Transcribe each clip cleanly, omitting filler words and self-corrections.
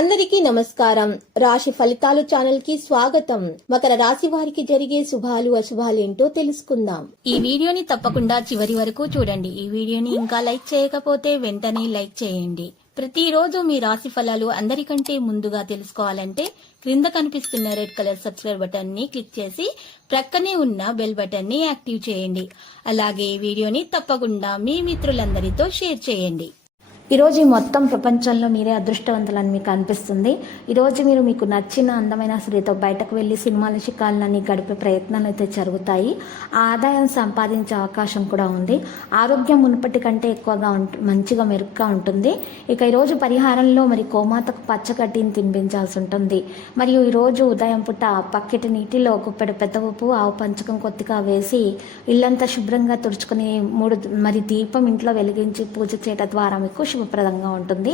అందరికీ నమస్కారం. రాశి ఫలితాలు ఛానల్ కి స్వాగతం. మకర రాశి వారికి జరిగే శుభాలు అశుభాలు ఏంటో తెలుసుకుందాం. ఈ వీడియోని తప్పకుండా చివరి వరకు చూడండి. ఈ వీడియోని ఇంకా లైక్ చేయకపోతే వెంటనే లైక్ చేయండి. ప్రతిరోజు మీ రాశి ఫలాలు అందరికంటే ముందుగా తెలుసుకోవాలంటే క్రింద కనిపిస్తున్న రెడ్ కలర్ సబ్స్క్రైబ్ బటన్ ని క్లిక్ చేసి ప్రక్కనే ఉన్న బెల్ బటన్ ని యాక్టివ్ చేయండి. అలాగే ఈ వీడియోని తప్పకుండా మీ మిత్రులందరితో షేర్ చేయండి. ఈరోజు ఈ మొత్తం ప్రపంచంలో మీరే అదృష్టవంతులని మీకు అనిపిస్తుంది. ఈరోజు మీరు మీకు నచ్చిన అందమైన స్త్రీతో బయటకు వెళ్ళి సినిమాల శిఖాలని గడిపే ప్రయత్నాలు అయితే జరుగుతాయి. ఆదాయం సంపాదించే అవకాశం కూడా ఉంది. ఆరోగ్యం మునుపటి కంటే ఎక్కువగా మంచిగా మెరుగ్గా ఉంటుంది. ఇక ఈరోజు పరిహారంలో మరి గోమాతకు పచ్చగడ్డిని తినిపించాల్సి ఉంటుంది. మరియు ఈరోజు ఉదయం పూట పక్కెటి నీటిలో గుప్పెడు పెద్ద ఉప్పు ఆవు పంచకం కొద్దిగా వేసి ఇల్లంతా శుభ్రంగా తుడుచుకుని మరి దీపం ఇంట్లో వెలిగించి పూజ చేయడం ద్వారా మీకు శుభప్రదంగా ఉంటుంది.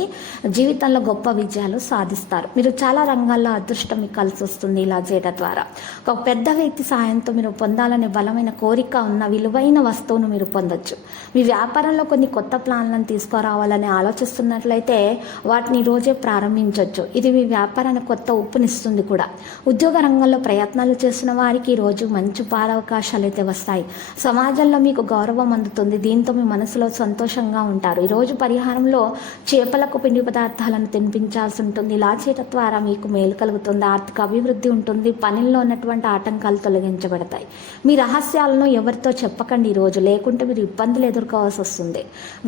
జీవితంలో గొప్ప విజయాలు సాధిస్తారు. మీరు చాలా రంగాల్లో అదృష్టం మీకు కలిసి వస్తుంది. ఇలా చేయడం ద్వారా ఒక పెద్ద వ్యక్తి సాయంతో మీరు పొందాలనే బలమైన కోరిక ఉన్న విలువైన వస్తువును మీరు పొందొచ్చు. మీ వ్యాపారంలో కొన్ని కొత్త ప్లాన్లను తీసుకురావాలని ఆలోచిస్తున్నట్లయితే వాటిని రోజే ప్రారంభించవచ్చు. ఇది మీ వ్యాపారానికి కొత్త ఊపునిస్తుంది కూడా. ఉద్యోగ రంగంలో ప్రయత్నాలు చేస్తున్న వారికి ఈరోజు మంచి అవకాశాలు అయితే వస్తాయి. సమాజంలో మీకు గౌరవం అందుతుంది. దీంతో మీ మనసులో సంతోషంగా ఉంటారు. ఈరోజు పరిహారంలో చేపలకు పిండి పదార్థాలను తినిపించాల్సి ఉంటుంది. ఇలా చేయడం ద్వారా మీకు మేలు కలుగుతుంది. ఆర్థిక అభివృద్ధి ఉంటుంది. పనుల్లో ఉన్నటువంటి ఆటంకాలు తొలగించబడతాయి. మీ రహస్యాలను ఎవరితో చెప్పకండి ఈరోజు, లేకుంటే మీరు ఇబ్బందులు ఎదుర్కోవాల్సి వస్తుంది.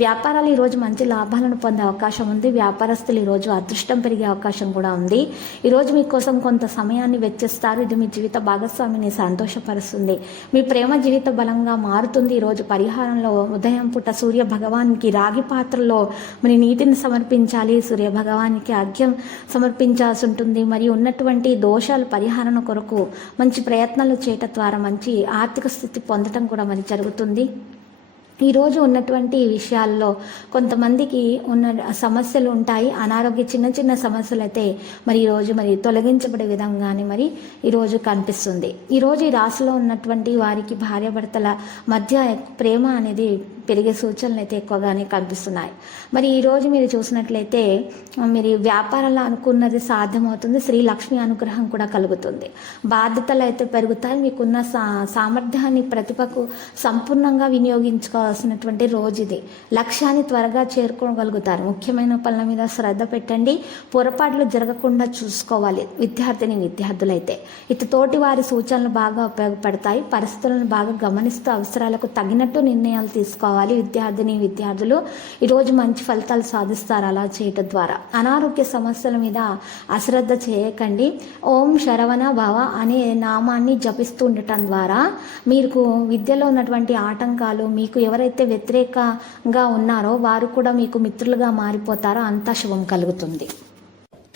వ్యాపారాలు ఈరోజు మంచి లాభాలను పొందే అవకాశం ఉంది. వ్యాపారస్తులు ఈరోజు అదృష్టం పెరిగే అవకాశం కూడా ఉంది. ఈరోజు మీకోసం కొంత సమయాన్ని వెచ్చిస్తారు. ఇది మీ జీవిత భాగస్వామిని సంతోషపరుస్తుంది. మీ ప్రేమ జీవిత బలంగా మారుతుంది. ఈరోజు పరిహారంలో ఉదయం పూట సూర్య భగవానికి రాగి పాత్రలో మరి నీటిని సమర్పించాలి. సూర్య భగవానికి అర్ఘ్యం సమర్పించాల్సి ఉంటుంది. మరియు ఉన్నటువంటి దోషాలు పరిహారం కొరకు మంచి ప్రయత్నాలు చేయటం ద్వారా మంచి ఆర్థిక స్థితి పొందడం కూడా మరి జరుగుతుంది. ఈరోజు ఉన్నటువంటి విషయాల్లో కొంతమందికి ఉన్న సమస్యలు ఉంటాయి. అనారోగ్య చిన్న చిన్న సమస్యలు అయితే మరి ఈరోజు మరి తొలగించబడే విధంగానే మరి ఈరోజు కనిపిస్తుంది. ఈరోజు ఈ రాశిలో ఉన్నటువంటి వారికి భార్యాభర్తల మధ్య ప్రేమ అనేది పెరిగే సూచనలు అయితే ఎక్కువగానే కనిపిస్తున్నాయి. మరి ఈరోజు మీరు చూసినట్లయితే మీరు వ్యాపారంలో అనుకున్నది సాధ్యమవుతుంది. శ్రీ లక్ష్మి అనుగ్రహం కూడా కలుగుతుంది. బాధ్యతలు అయితే పెరుగుతాయి. మీకున్న సామర్థ్యాన్ని ప్రతిభకు సంపూర్ణంగా వినియోగించుకోవాల్సినటువంటి రోజు ఇది. లక్ష్యాన్ని త్వరగా చేరుకోగలుగుతారు. ముఖ్యమైన పనుల మీద శ్రద్ధ పెట్టండి. పొరపాట్లు జరగకుండా చూసుకోవాలి. విద్యార్థులైతే ఇటు తోటి వారి సూచనలు బాగా ఉపయోగపడతాయి. పరిస్థితులను బాగా గమనిస్తూ అవసరాలకు తగినట్టు నిర్ణయాలు తీసుకోవాలి. విద్యార్థులు ఈరోజు మంచి ఫలితాలు సాధిస్తారు. అలా చేయటం ద్వారా అనారోగ్య సమస్యల మీద అశ్రద్ధ చేయకండి. ఓం శరవణ భవ అనే నామాన్ని జపిస్తూ ఉండటం ద్వారా మీకు విద్యలో ఉన్నటువంటి ఆటంకాలు, మీకు ఎవరైతే వ్యతిరేకంగా ఉన్నారో వారు కూడా మీకు మిత్రులుగా మారిపోతారో అంతా శుభం కలుగుతుంది.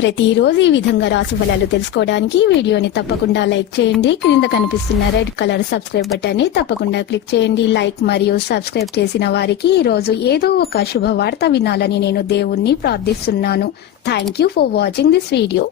ప్రతిరోజు ఈ విధంగా రాశి ఫలాలు తెలుసుకోవడానికి వీడియోని తప్పకుండా లైక్ చేయండి. క్రింద కనిపిస్తున్న రెడ్ కలర్ సబ్స్క్రైబ్ బటన్ ని తప్పకుండా క్లిక్ చేయండి. లైక్ మరియు సబ్స్క్రైబ్ చేసిన వారికి ఈ రోజు ఏదో ఒక శుభవార్త వినాలని నేను దేవుణ్ణి ప్రార్థిస్తున్నాను. Thank you for watching this video.